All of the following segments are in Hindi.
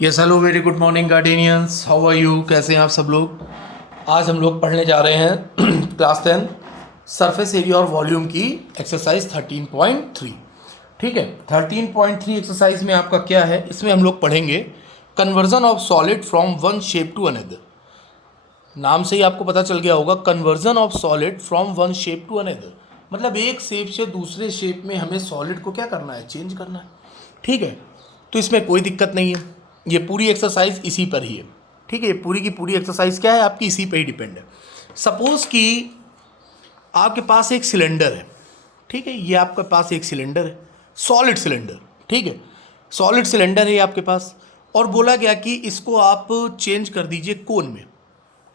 Yes hello very good morning guardians, how are you? कैसे हैं आप सब लोग? आज हम लोग पढ़ने जा रहे हैं क्लास 10 सरफेस एरिया और वॉल्यूम की एक्सरसाइज 13.3। ठीक है, 13.3 एक्सरसाइज में आपका क्या है, इसमें हम लोग पढ़ेंगे conversion of solid from one shape to another. नाम से ही आपको पता चल गया होगा, conversion of solid from one shape to another, मतलब एक शेप से दूसरे शेप में हमें सॉलिड को क्या करना है, चेंज करना है। ठीक है, तो इसमें कोई दिक्कत नहीं है, ये पूरी एक्सरसाइज इसी पर ही है। ठीक है, ये पूरी की पूरी एक्सरसाइज क्या है, आपकी इसी पर ही डिपेंड है। सपोज कि आपके पास एक सिलेंडर है। ठीक है, ये आपके पास एक सिलेंडर है, सॉलिड सिलेंडर। ठीक है, सॉलिड सिलेंडर है आपके पास, और बोला गया कि इसको आप चेंज कर दीजिए कोन में।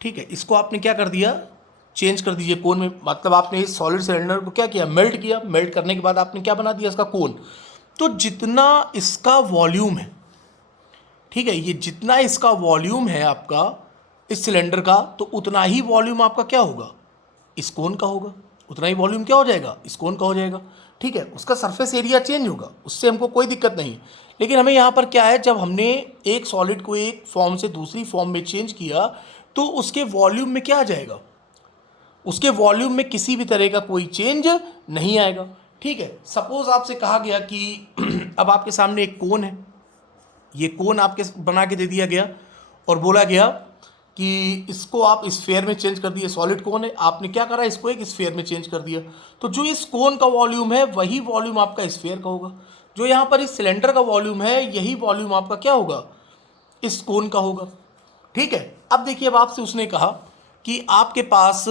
ठीक है, इसको आपने क्या कर दिया, चेंज कर दीजिए कोन में, मतलब आपने इस सॉलिड सिलेंडर को क्या किया, मेल्ट किया। मेल्ट करने के बाद आपने क्या बना दिया, इसका कोन। तो जितना इसका वॉल्यूम है, ठीक है, ये जितना इसका वॉल्यूम है आपका इस सिलेंडर का, तो उतना ही वॉल्यूम आपका क्या होगा, इस कोन का होगा। उतना ही वॉल्यूम क्या हो जाएगा, इस कोन का हो जाएगा। ठीक है, उसका सरफेस एरिया चेंज होगा, उससे हमको कोई दिक्कत नहीं है। लेकिन हमें यहाँ पर क्या है, जब हमने एक सॉलिड को एक फॉर्म से दूसरी फॉर्म में चेंज किया, तो उसके वॉल्यूम में क्या आ जाएगा, उसके वॉल्यूम में किसी भी तरह का कोई चेंज नहीं आएगा। ठीक है, सपोज आपसे कहा गया कि अब आपके सामने एक कोन है, ये कोन आपके बना के दे दिया गया, और बोला गया कि इसको आप स्फीयर में चेंज कर दिए। सॉलिड कोन है, आपने क्या करा, इसको एक स्फीयर में चेंज कर दिया। तो जो इस कोन का वॉल्यूम है वही वॉल्यूम आपका स्फीयर का होगा। जो यहाँ पर इस सिलेंडर का वॉल्यूम है यही वॉल्यूम आपका क्या होगा, इस कोन का होगा। ठीक है, अब देखिए, अब आपसे उसने कहा कि आपके पास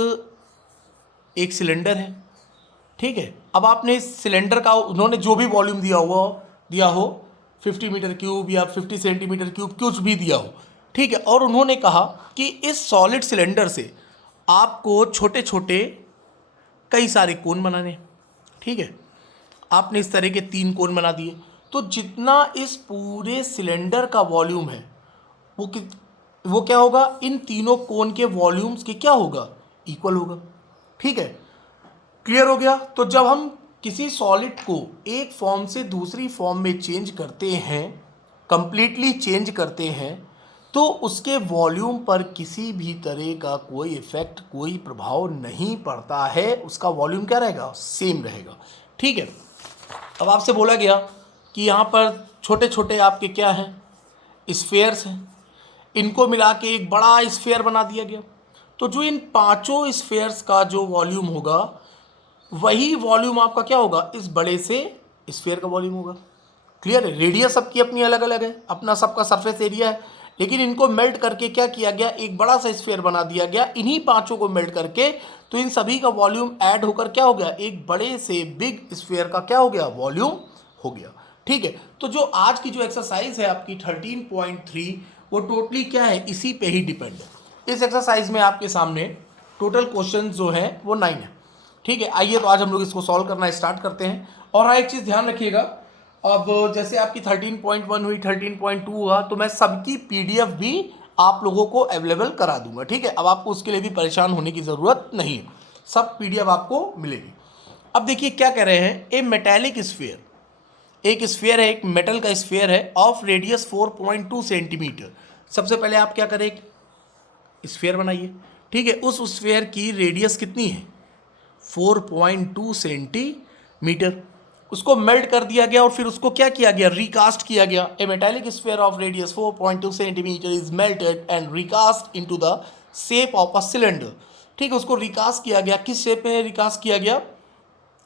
एक सिलेंडर है। ठीक है, अब आपने इस सिलेंडर का, उन्होंने जो भी वॉल्यूम दिया हो 50 मीटर क्यूब या 50 सेंटीमीटर क्यूब, कुछ भी दिया हो। ठीक है, और उन्होंने कहा कि इस सॉलिड सिलेंडर से आपको छोटे छोटे कई सारे कोन बनाने हैं। ठीक है, आपने इस तरह के 3 कोन बना दिए। तो जितना इस पूरे सिलेंडर का वॉल्यूम है वो वो क्या होगा, इन तीनों कोन के वॉल्यूम्स के क्या होगा, इक्वल होगा। ठीक है, क्लियर हो गया। तो जब हम किसी सॉलिड को एक फॉर्म से दूसरी फॉर्म में चेंज करते हैं, कंप्लीटली चेंज करते हैं, तो उसके वॉल्यूम पर किसी भी तरह का कोई इफेक्ट, कोई प्रभाव नहीं पड़ता है। उसका वॉल्यूम क्या रहेगा, सेम रहेगा। ठीक है, अब आपसे बोला गया कि यहाँ पर छोटे छोटे आपके क्या हैं, स्फेयर्स हैं, इनको मिला के एक बड़ा स्फेयर बना दिया गया। तो जो इन पांचों स्फेयर्स का जो वॉल्यूम होगा वही वॉल्यूम आपका क्या होगा, इस बड़े से स्फीयर का वॉल्यूम होगा। क्लियर है, रेडियस सबकी अपनी अलग अलग है, अपना सबका सरफेस एरिया है, लेकिन इनको मेल्ट करके क्या किया गया, एक बड़ा सा स्फीयर बना दिया गया। इन्हीं पांचों को मेल्ट करके तो इन सभी का वॉल्यूम ऐड होकर क्या हो गया, एक बड़े से बिग स्फीयर का क्या हो गया, वॉल्यूम हो गया। ठीक है, तो जो आज की जो एक्सरसाइज है आपकी 13.3, वो टोटली क्या है, इसी पे ही डिपेंड है। इस एक्सरसाइज में आपके सामने टोटल क्वेश्चन जो है वो 9 है। ठीक है, आइए तो आज हम लोग इसको सॉल्व करना स्टार्ट करते हैं। और हाँ, एक चीज़ ध्यान रखिएगा, अब जैसे आपकी 13.1 हुई, 13.2 हुआ, तो मैं सबकी पीडीएफ भी आप लोगों को अवेलेबल करा दूंगा। ठीक है, अब आपको उसके लिए भी परेशान होने की ज़रूरत नहीं है, सब पीडीएफ आपको मिलेगी। अब देखिए क्या कह रहे हैं, ए मेटेलिक स्फीयर, एक स्फीयर है, एक मेटल का स्फीयर है, ऑफ रेडियस 4.2 सेंटीमीटर। सबसे पहले आप क्या करें, स्फीयर बनाइए। ठीक है, उस स्फीयर की रेडियस कितनी है, 4.2 सेंटीमीटर। उसको मेल्ट कर दिया गया और फिर उसको क्या किया गया, रिकास्ट किया गया। A metallic sphere of radius 4.2 centimetre is melted and recast into the shape of a cylinder. ठीक है, उसको रिकास्ट किया गया, किस शेप में रिकास्ट किया गया,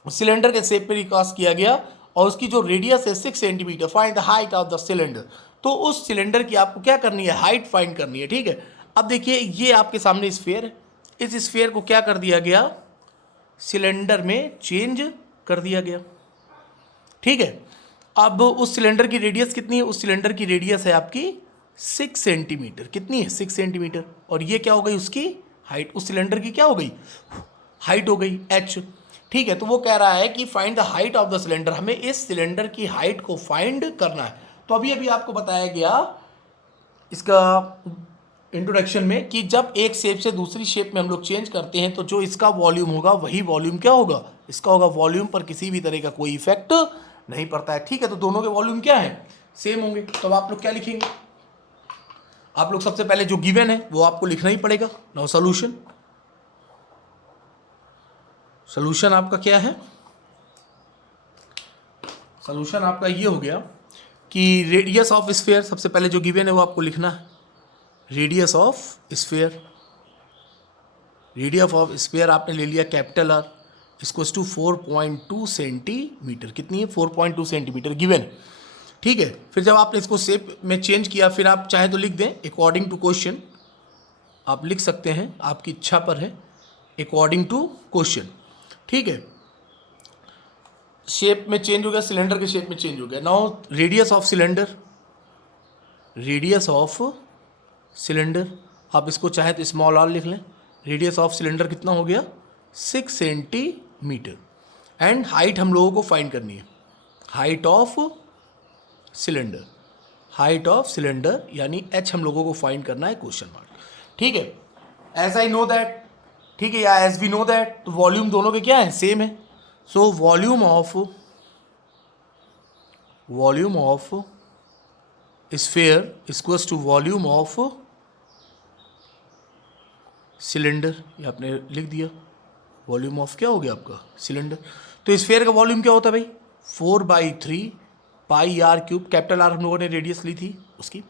सिलेंडर के शेप में रिकास्ट किया गया, और उसकी जो रेडियस है 6 centimetre. Find the height of the cylinder. तो उस सिलेंडर की आपको क्या करनी है, हाइट फाइंड करनी है। ठीक है, अब देखिए ये आपके सामने स्फीयर है, इस स्फीयर को क्या कर दिया गया, सिलेंडर में चेंज कर दिया गया। ठीक है, अब उस सिलेंडर की रेडियस कितनी है, उस सिलेंडर की रेडियस है आपकी 6 सेंटीमीटर। कितनी है, 6 सेंटीमीटर। और ये क्या हो गई, उसकी हाइट, उस सिलेंडर की क्या हो गई, हाइट हो गई, h। ठीक है, तो वो कह रहा है कि find the height of the cylinder, हमें इस सिलेंडर की हाइट को फाइंड करना है। तो अभी अभी आपको बताया गया इसका इंट्रोडक्शन में कि जब एक शेप से दूसरी शेप में हम लोग चेंज करते हैं, तो जो इसका वॉल्यूम होगा वही वॉल्यूम क्या होगा, इसका होगा। वॉल्यूम पर किसी भी तरह का कोई इफेक्ट नहीं पड़ता है। ठीक है, तो दोनों के वॉल्यूम क्या है, सेम होंगे। तो अब आप लोग क्या लिखेंगे, आप लोग सबसे पहले जो गिवन है वो आपको लिखना ही पड़ेगा। नाउ सॉल्यूशन, सॉल्यूशन आपका क्या है? सॉल्यूशन आपका ये हो गया कि रेडियस ऑफ स्फीयर, सबसे पहले जो गिवन है वो आपको लिखना है। Radius of sphere, radius of sphere आपने ले लिया कैपिटल आर, इसको टू 4.2 सेंटीमीटर। कितनी है? 4.2 सेंटीमीटर गिवन। ठीक है, फिर जब आपने इसको शेप में चेंज किया, फिर आप चाहे तो लिख दें अकॉर्डिंग टू क्वेश्चन, आप लिख सकते हैं, आपकी इच्छा पर है, अकॉर्डिंग टू क्वेश्चन। ठीक है, शेप में चेंज हो गया, सिलेंडर के शेप में चेंज हो गया। Now radius of cylinder, radius of cylinder, आप इसको चाहे तो स्मॉल आर लिख लें। रेडियस ऑफ सिलेंडर कितना हो गया? 6 सेंटीमीटर। एंड हाइट हम लोगों को फाइंड करनी है, height of cylinder, height of cylinder यानी एच हम लोगों को फाइंड करना है, क्वेश्चन मार्क। ठीक है, एज आई नो दैट, ठीक है, या एज वी नो दैट, तो वॉल्यूम दोनों के क्या है? सेम है। So volume of sphere equals to volume of cylinder, ये आपने लिख दिया। वॉल्यूम ऑफ क्या हो गया आपका? सिलेंडर। तो स्फीयर का वॉल्यूम क्या होता है भाई? 4/3 पाई आर क्यूब, कैपिटल आर हम लोगों ने रेडियस ली थी उसकी।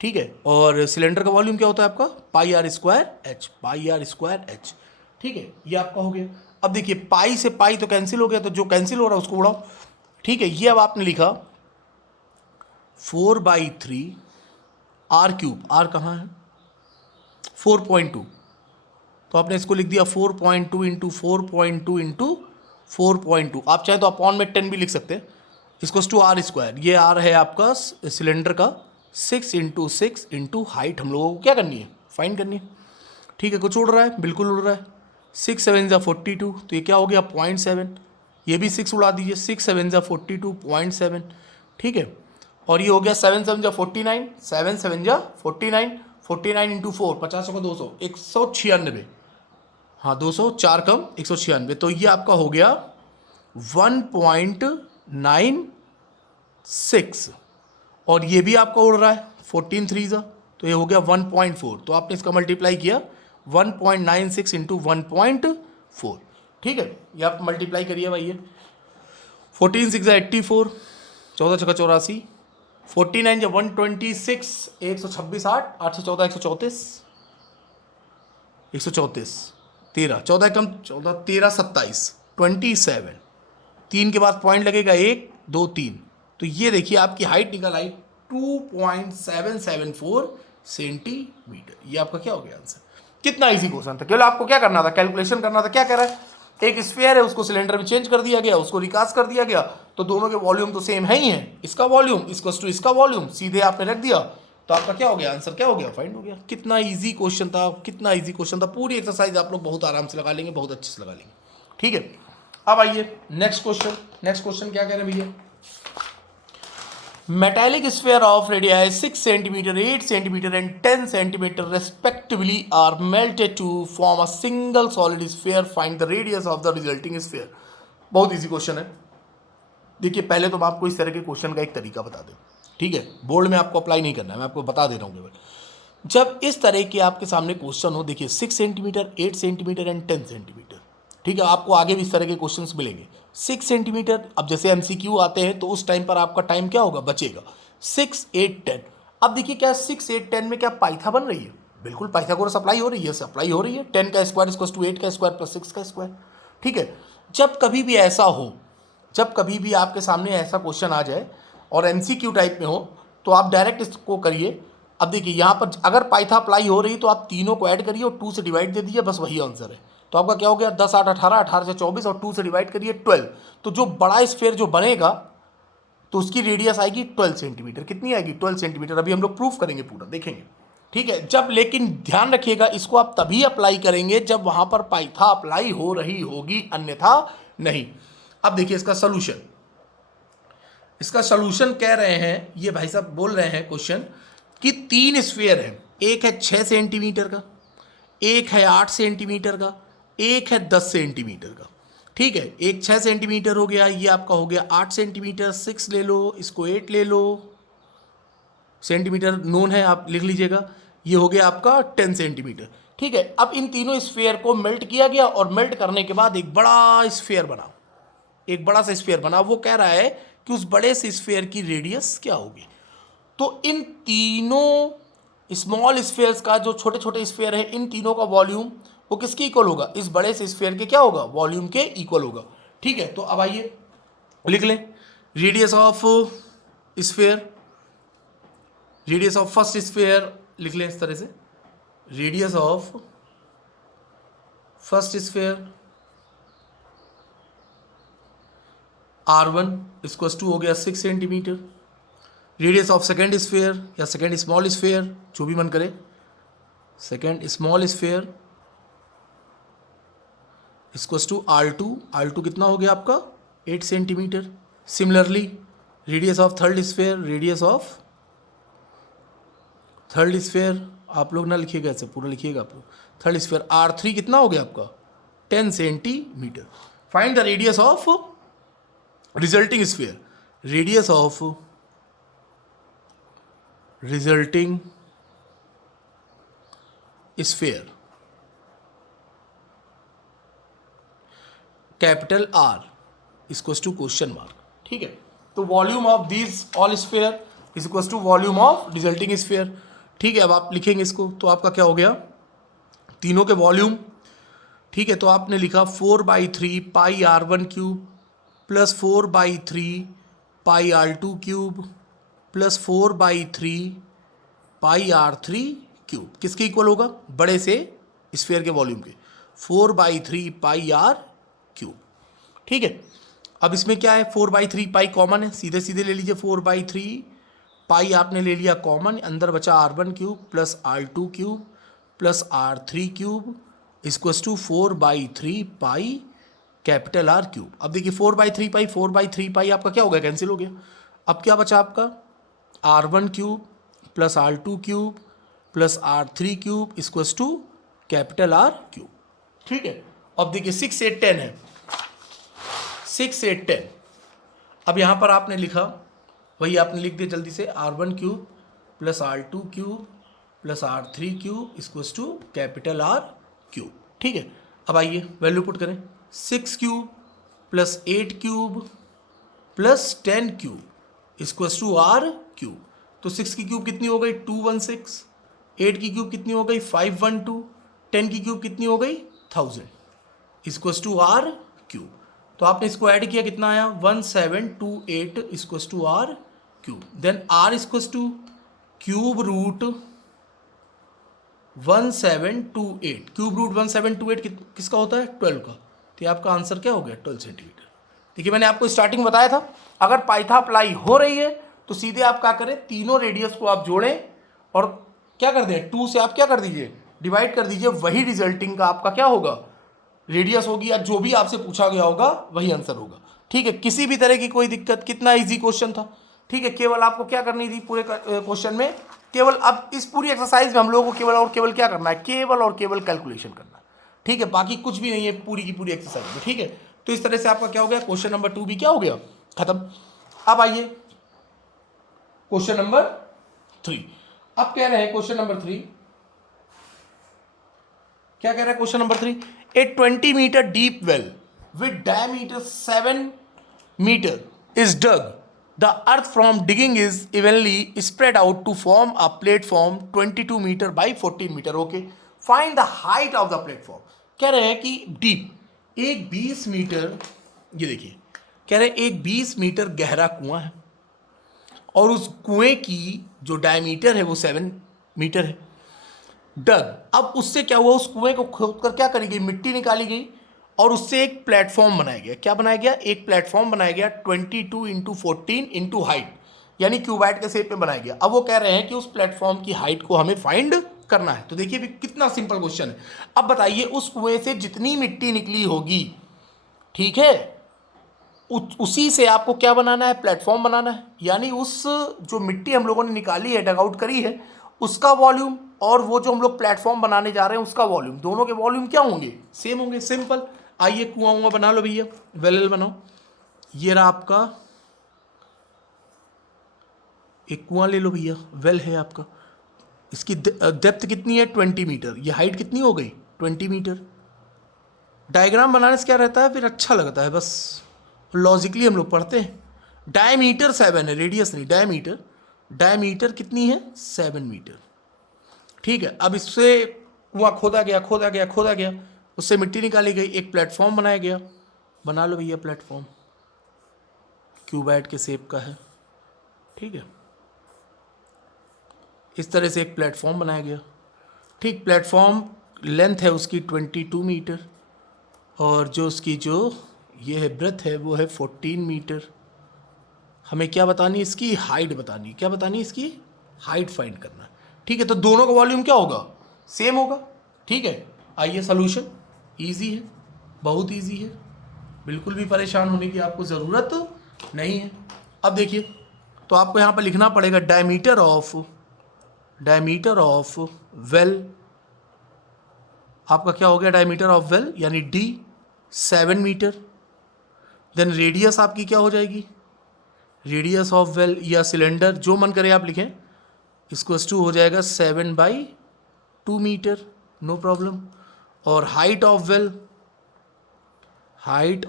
ठीक है, और सिलेंडर का वॉल्यूम क्या होता है आपका? Pi R square H, pi R square H. ठीक है, ये आपका हो गया। अब देखिए पाई से पाई तो कैंसिल हो गया, तो जो कैंसिल हो रहा है उसको उड़ाओ। ठीक है, ये अब आपने लिखा 4/3 आर क्यूब, आर कहाँ है? 4.2, तो आपने इसको लिख दिया 4.2 इंटू 4.2 इंटू 4.2। आप चाहे तो अपॉन में 10 भी लिख सकते हैं। इसको टू आर स्क्वायर, ये आर है आपका सिलेंडर का, 6 इंटू 6 इंटू हाइट हम लोगों को क्या करनी है? फाइंड करनी है। ठीक है, कुछ उड़ रहा है? बिल्कुल उड़ रहा है। 6 7 जा 42, तो ये क्या हो गया? 0.7। ये भी 6 उड़ा दीजिए, 6 7 जा 42, 0.7। ठीक है, और ये हो गया 7 7 जा 49, 7 7 जा 49, 49 इंटू 4, 50 का 200, 196। हाँ 200, 4 कम 196, तो ये आपका हो गया 1.96। और ये भी आपका उड़ रहा है 14 3 जा, तो ये हो गया 1.4। तो आपने इसका मल्टीप्लाई किया 1.96 इंटू 1.4। ठीक है, ये आप मल्टीप्लाई करिए भाई, ये 14 6 84, 14 6 84, 49 जब 126, 126 8, 814 134, 134, 13, 14 कम 14 13 27, 27, 3 के बाद पॉइंट लगेगा 1 2 3, तो ये देखिए आपकी हाइट निकल आई 2.774 सेंटीमीटर। ये आपका क्या हो गया आंसर? कितना इजी क्वेश्चन था, केवल आपको क्या करना था? कैलकुलेशन करना था। क्या कह रहा है? एक स्फीयर है, उसको सिलेंडर में चेंज कर दिया गया, उसको रिकास्ट कर दिया गया, तो दोनों के वॉल्यूम तो सेम है ही है। इसका वॉल्यूम इक्वल्स टू इसका वॉल्यूम, सीधे आपने रख दिया, तो आपका क्या हो गया? आंसर क्या हो गया? फाइंड हो गया। कितना इजी क्वेश्चन था, कितना इजी क्वेश्चन था। पूरी एक्सरसाइज आप लोग बहुत आराम से लगा लेंगे, बहुत अच्छे से लगा लेंगे। ठीक है, अब आइए नेक्स्ट क्वेश्चन। नेक्स्ट क्वेश्चन क्या कह रहे हैं भैया? Metallic sphere of radii 6 centimeter, 8 centimeter and 10 centimeter respectively are melted to form a single solid sphere. Find the radius of the resulting sphere. बहुत इजी क्वेश्चन है। देखिए पहले तो मैं आपको इस तरह के क्वेश्चन का एक तरीका बता दूं, ठीक है? बोर्ड में आपको अप्लाई नहीं करना है, मैं आपको बता दे रहा हूँ केवल। जब इस तरह के आपके सामने क्वेश्चन हो, देखिए 6 सेंटीमीटर, 8 सेंटीमीटर एंड 10 सेंटीमीटर, ठीक है? आपको आगे भी इस तरह के क्वेश्चंस मिलेंगे। 6 सेंटीमीटर, अब जैसे एमसीक्यू आते हैं तो उस टाइम पर आपका टाइम क्या होगा? बचेगा। 6 8 10। अब देखिए क्या 6 8 10 में क्या पाइथा बन रही है? बिल्कुल पाइथागोरस अप्लाई हो रही है, सप्लाई हो रही है। 10 का स्क्वायर इक्वल्स टू 8 का स्क्वायर प्लस 6 का स्क्वायर। ठीक है, जब कभी भी ऐसा हो, जब कभी भी आपके सामने ऐसा क्वेश्चन आ जाए और एमसीक्यू टाइप में हो, तो आप डायरेक्ट इसको करिए। अब देखिए यहाँ पर अगर पाइथा अप्लाई हो रही तो आप तीनों को ऐड करिए और 2 से डिवाइड दे दीजिए, बस वही आंसर है। तो आपका क्या हो गया? 10 8 18, 18 से 24 और 2 से डिवाइड करिए 12। तो जो बड़ा स्फीयर जो बनेगा तो उसकी रेडियस आएगी 12 सेंटीमीटर। कितनी आएगी? 12 सेंटीमीटर। अभी हम लोग प्रूफ करेंगे, पूरा देखेंगे, ठीक है? जब, लेकिन ध्यान रखिएगा इसको आप तभी अप्लाई करेंगे जब वहां पर पाइथा अप्लाई हो रही होगी, अन्यथा नहीं। अब देखिए इसका सोल्यूशन, इसका सोल्यूशन कह रहे हैं, ये भाई साहब बोल रहे हैं क्वेश्चन कि 3 स्फीयर है। एक है 6 सेंटीमीटर का, एक है 8 सेंटीमीटर का, एक है 10 सेंटीमीटर का। ठीक है, एक 6 सेंटीमीटर हो गया, ये आपका हो गया 8 सेंटीमीटर। 6 ले लो, इसको 8 ले लो, सेंटीमीटर नोन है, आप लिख लीजिएगा। ये हो गया आपका 10 सेंटीमीटर। ठीक है, अब इन तीनों स्फीयर को मेल्ट किया गया और मेल्ट करने के बाद एक बड़ा स्फीयर बना, एक बड़ा सा स्फीयर बना। वो कह रहा है कि उस बड़े से स्फीयर की रेडियस क्या होगी। तो इन तीनों स्मॉल स्फीयर्स का, जो छोटे छोटे स्फीयर है, इन तीनों का वॉल्यूम वो किसके इक्वल होगा, इस बड़े से स्फीयर के क्या होगा, वॉल्यूम के इक्वल होगा। ठीक है, तो अब आइए लिख लें radius of sphere, radius of first sphere लिख लें इस तरह से, radius of first sphere r1 equals to हो गया 6 centimeter. Radius of second sphere या सेकेंड स्मॉल स्फीयर, जो भी मन करे, second small sphere equals to r2, r2 कितना हो गया आपका 8 centimeter. Similarly radius of third sphere, radius of third sphere आप लोग ना लिखिएगा, ऐसे पूरा लिखिएगा आप लोग, थर्ड स्फीयर r3 कितना हो गया आपका 10 centimeter. Find the radius of resulting sphere, radius of resulting sphere capital R equals to question mark. ठीक है, तो volume of these all sphere is equals to volume of resulting sphere. ठीक है, अब आप लिखेंगे इसको, तो आपका क्या हो गया, तीनों के वॉल्यूम। ठीक है, तो आपने लिखा 4/3 पाई r1 क्यूब प्लस 4/3 पाई r2 क्यूब प्लस 4/3 पाई r3 क्यूब, किसके इक्वल होगा, बड़े से स्फीयर के वॉल्यूम के, 4/3 पाई r क्यूब। ठीक है, अब इसमें क्या है, 4/3 पाई कॉमन है, सीधे सीधे ले लीजिए, 4/3 पाई आपने ले लिया कॉमन, अंदर बचा r1 cube plus r2 cube plus r3 cube equals to 4/3 pi capital R cube. अब देखिए 4/3 पाई आपका क्या हो गया, कैंसिल हो गया। अब क्या बचा आपका r1 cube plus r2 cube plus r3 cube equals to capital R cube. ठीक है, अब देखिए 6 8 10 है, 6 8 10। अब यहाँ पर आपने लिखा, वही आपने लिख दिया जल्दी से, r1 cube plus r2 cube plus r3 cube equals to capital R cube. ठीक है, अब आइए वैल्यू पुट करें, 6 cube plus 8 cube plus 10 cube equals to R cube. तो 6 की क्यूब कितनी हो गई 216, 8 की क्यूब कितनी हो गई 512, 10 की क्यूब कितनी हो गई 1000 इक्वल्स टू R क्यूब। तो आपने इसको ऐड किया, कितना आया 1728 equals to R cube. Then R equals to cube root 1728, cube root 1728 किसका होता है 12 का। तो आपका आंसर क्या हो गया 12 सेंटीमीटर। देखिए मैंने आपको स्टार्टिंग बताया था, अगर पाइथा अप्लाई हो रही है तो सीधे आप क्या करें, तीनों रेडियस को आप जोड़ें और क्या कर दें, 2 से आप क्या कर दीजिए, डिवाइड कर दीजिए, वही रिजल्टिंग का आपका क्या होगा, रेडियस होगी, या जो भी आपसे पूछा गया होगा वही आंसर होगा। ठीक है, किसी भी तरह की कोई दिक्कत, कितना ईजी क्वेश्चन था। ठीक है, केवल आपको क्या करनी थी पूरे क्वेश्चन में, केवल अब इस पूरी एक्सरसाइज में हम लोगों को केवल और केवल क्या करना है, केवल और केवल कैलकुलेशन करना है। ठीक है, बाकी कुछ भी नहीं है पूरी की पूरी एक्सरसाइज में। ठीक है, तो इस तरह से आपका क्या हो गया, क्वेश्चन नंबर 2 भी क्या हो गया, खत्म। अब आइए क्वेश्चन नंबर 3। अब कह रहे हैं क्वेश्चन नंबर 3, क्या कह रहा है question number 3, a 20 meter deep well with diameter 7 meter is dug, the earth from digging is evenly spread out to form a platform 22 meter by 14 meter. Okay, find the height of the platform. कह रहे हैं कि डीप एक 20 मीटर, ये देखिए कह रहे हैं एक 20 मीटर गहरा कुआं है और उस कुएं की जो डायमीटर है वो 7 मीटर है। डग, अब उससे क्या हुआ, उस कुएं को खोदकर क्या करी गई, मिट्टी निकाली गई और उससे एक प्लेटफॉर्म बनाया गया। क्या बनाया गया, एक प्लेटफॉर्म बनाया गया 22 इंटू 14 इंटू हाइट, यानी क्यूबाइट के शेप में बनाया गया। अब वो कह रहे हैं कि उस प्लेटफॉर्म की हाइट को हमें फाइंड करना है। तो देखिए भी कितना सिंपल क्वेश्चन है। अब बताइए उस कुएं से जितनी मिट्टी निकली होगी, ठीक है, उसी से आपको क्या बनाना है, प्लेटफॉर्म बनाना है। यानी उस जो मिट्टी हम लोगों ने निकाली है, डगआउट करी है, उसका वॉल्यूम और वो जो हम लोग प्लेटफॉर्म बनाने जा रहे हैं उसका वॉल्यूम, दोनों के वॉल्यूम क्या होंगे, सेम होंगे। सिंपल, आइए कुआं बना लो भैया, वेल बनाओ। ये रहा आपका एक कुआं ले लो भैया, वेल है आपका। इसकी डेप्थ कितनी है 20 मीटर, ये हाइट कितनी हो गई 20 मीटर। डायग्राम बनाने से क्या रहता है फिर अच्छा लगता है, बस लॉजिकली हम लोग पढ़ते हैं। डायमीटर 7 है, रेडियस नहीं, डायमीटर। डायमीटर कितनी है 7 मीटर। ठीक है, अब इससे कुआं खोदा गया खोदा गया खोदा गया, उससे मिट्टी निकाली गई, एक प्लेटफॉर्म बनाया गया। बना लो भैया प्लेटफॉर्म, क्यूबाइड के शेप का है। ठीक है, इस तरह से एक प्लेटफॉर्म बनाया गया। ठीक, प्लेटफॉर्म लेंथ है उसकी 22 मीटर और जो उसकी जो ये है ब्रेथ है वो है 14 मीटर। हमें क्या बतानी, इसकी हाइट बतानी। क्या बतानी, इसकी हाइट फाइंड करना। ठीक है, तो दोनों का वॉल्यूम क्या होगा, सेम होगा। ठीक है, आइए सॉल्यूशन। इजी है, बहुत इजी है, बिल्कुल भी परेशान होने की आपको ज़रूरत नहीं है। अब देखिए, तो आपको यहाँ पर लिखना पड़ेगा डायमीटर ऑफ वेल। आपका क्या हो गया, डायमीटर ऑफ वेल यानी डी 7 मीटर। देन रेडियस आपकी क्या हो जाएगी, रेडियस ऑफ वेल या सिलेंडर जो मन करे आप लिखें, इसको टू हो जाएगा 7/2 मीटर, नो प्रॉब्लम। और height of well, height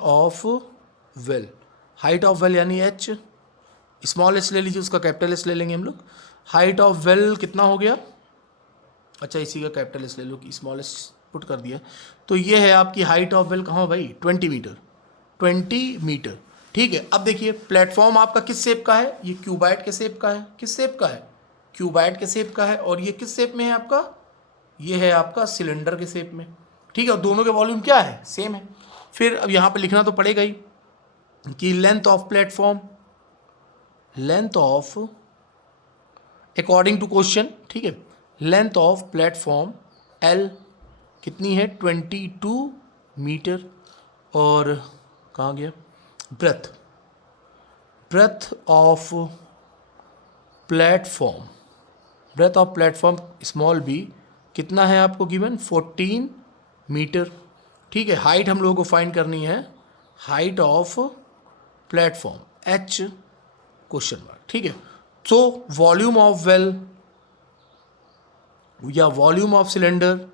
of well यानी एच, स्मॉल एच ले लीजिए, उसका कैपिटल एस ले लेंगे हम लोग। हाइट ऑफ वेल कितना हो गया, अच्छा इसी का कैपिटल एस ले लो, कि स्मॉल एस पुट कर दिया। तो ये है आपकी हाइट ऑफ वेल, कहाँ भाई 20 मीटर, 20 मीटर। ठीक है, अब देखिए प्लेटफॉर्म आपका किस शेप का है, ये क्यूबाइड के शेप का है। किस शेप का है, क्यूबाइड के शेप का है। और ये किस शेप में है आपका, ये है आपका सिलेंडर के शेप में। ठीक है, और दोनों के वॉल्यूम क्या है, सेम है। फिर अब यहाँ पे लिखना तो पड़ेगा ही कि length of platform, length of according to question, ठीक है, लेंथ ऑफ प्लेटफॉर्म एल कितनी है 22 मीटर। और कहाँ गया breadth, breadth of platform, breadth of platform small B कितना है आपको गिवन 14 मीटर। ठीक है, हाइट हम लोगों को फाइंड करनी है, height of platform H question mark. ठीक है, तो वॉल्यूम ऑफ वेल या वॉल्यूम ऑफ सिलेंडर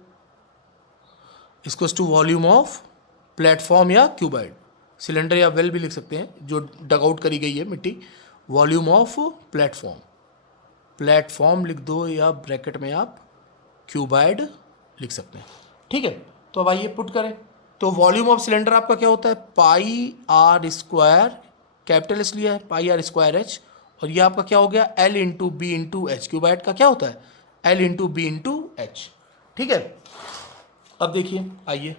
इसको टू वॉल्यूम ऑफ प्लेटफॉर्म या क्यूबाइड, सिलेंडर या वेल भी लिख सकते हैं जो डग आउट करी गई है मिट्टी। वॉल्यूम ऑफ प्लेटफॉर्म, प्लेटफॉर्म लिख दो या ब्रैकेट में आप क्यूबाइड लिख सकते हैं। ठीक है, तो अब आइए पुट करें। तो वॉल्यूम ऑफ सिलेंडर आपका क्या होता है, पाई आर स्क्वायर, कैपिटल एस लिया है, पाई आर स्क्वायर एच। और ये आपका क्या हो गया L into B into H, cuboid का क्या होता है L into B into H. ठीक है, अब देखिए आइए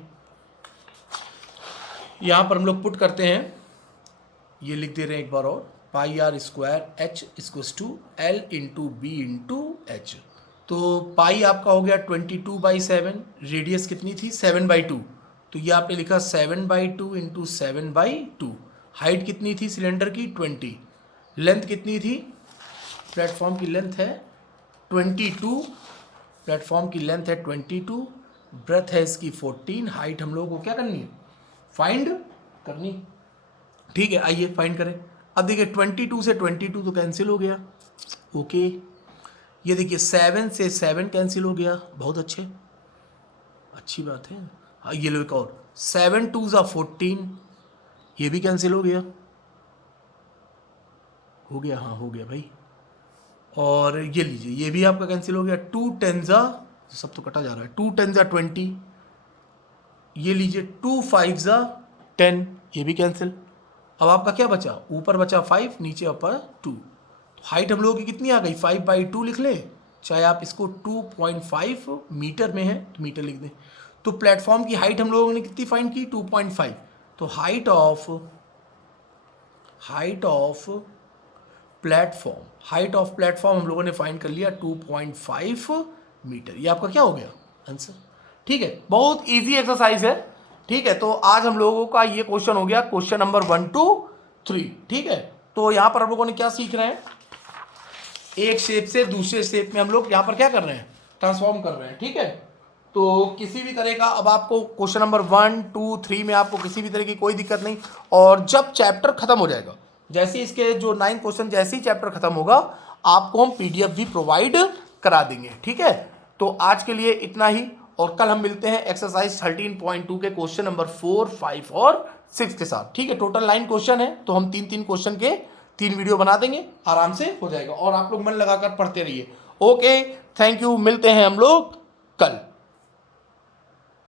यहाँ पर हम लोग पुट करते हैं, ये लिख दे रहे हैं एक बार और, pi R square H equals to L into B into H. तो पाई आपका हो गया 22/7, रेडियस कितनी थी 7/2, तो ये आपने लिखा 7/2 इंटू 7/2। हाइट कितनी थी सिलेंडर की 20, लेंथ कितनी थी, प्लेटफॉर्म की लेंथ है 22, प्लेटफॉर्म की लेंथ है 22, ब्रेथ है इसकी 14, हाइट हम लोगों को क्या करनी है फाइंड करनी। ठीक है, आइए फाइंड करें। अब देखिए 22 से 22 तो कैंसिल हो गया, ओके। ये देखिए 7 से 7 कैंसिल हो गया, बहुत अच्छी बात है। हाँ, ये लो एक और 7 2 ज़ा 14, ये भी कैंसिल हो गया, हाँ हो गया भाई। और ये लीजिए ये भी आपका कैंसिल हो गया, 2 10 ज़ा, सब तो कटा जा रहा है, 2 10 ज़ा 20, ये लीजिए 2 5 ज़ा 10, ये भी कैंसिल। अब आपका क्या बचा, ऊपर बचा 5, नीचे ऊपर 2। हाइट हम लोगों की कितनी आ गई 5/2 लिख लें, चाहे आप इसको 2.5 मीटर में है तो मीटर लिख दें। तो प्लेटफॉर्म की हाइट हम लोगों ने कितनी फाइंड की 2.5, तो हाइट ऑफ प्लेटफॉर्म हम लोगों ने फाइंड कर लिया 2.5 मीटर। ये आपका क्या हो गया आंसर। ठीक है, बहुत इजी एक्सरसाइज है। ठीक है, तो आज हम लोगों का ये क्वेश्चन हो गया क्वेश्चन नंबर 1 2 3। ठीक है, तो यहाँ पर हम लोगों ने क्या सीख रहे हैं, एक शेप से दूसरे शेप में हम लोग यहाँ पर क्या कर रहे हैं ट्रांसफॉर्म कर रहे हैं। ठीक है, तो किसी भी तरह का अब आपको क्वेश्चन नंबर 1 2 3 में आपको किसी भी तरह की कोई दिक्कत नहीं। और जब चैप्टर खत्म हो जाएगा, जैसे इसके जो 9 क्वेश्चन जैसे ही चैप्टर खत्म होगा, आपको हम PDF भी प्रोवाइड करा देंगे। ठीक है, तो आज के लिए इतना ही, और कल हम मिलते हैं एक्सरसाइज 13.2 के क्वेश्चन नंबर 4, 5 और 6 के साथ। ठीक है, टोटल 9 क्वेश्चन है, तो हम 3-3 क्वेश्चन के 3 वीडियो बना देंगे, आराम से हो जाएगा, और आप लोग मन लगाकर पढ़ते रहिए। ओके, थैंक यू, मिलते हैं हम लोग कल।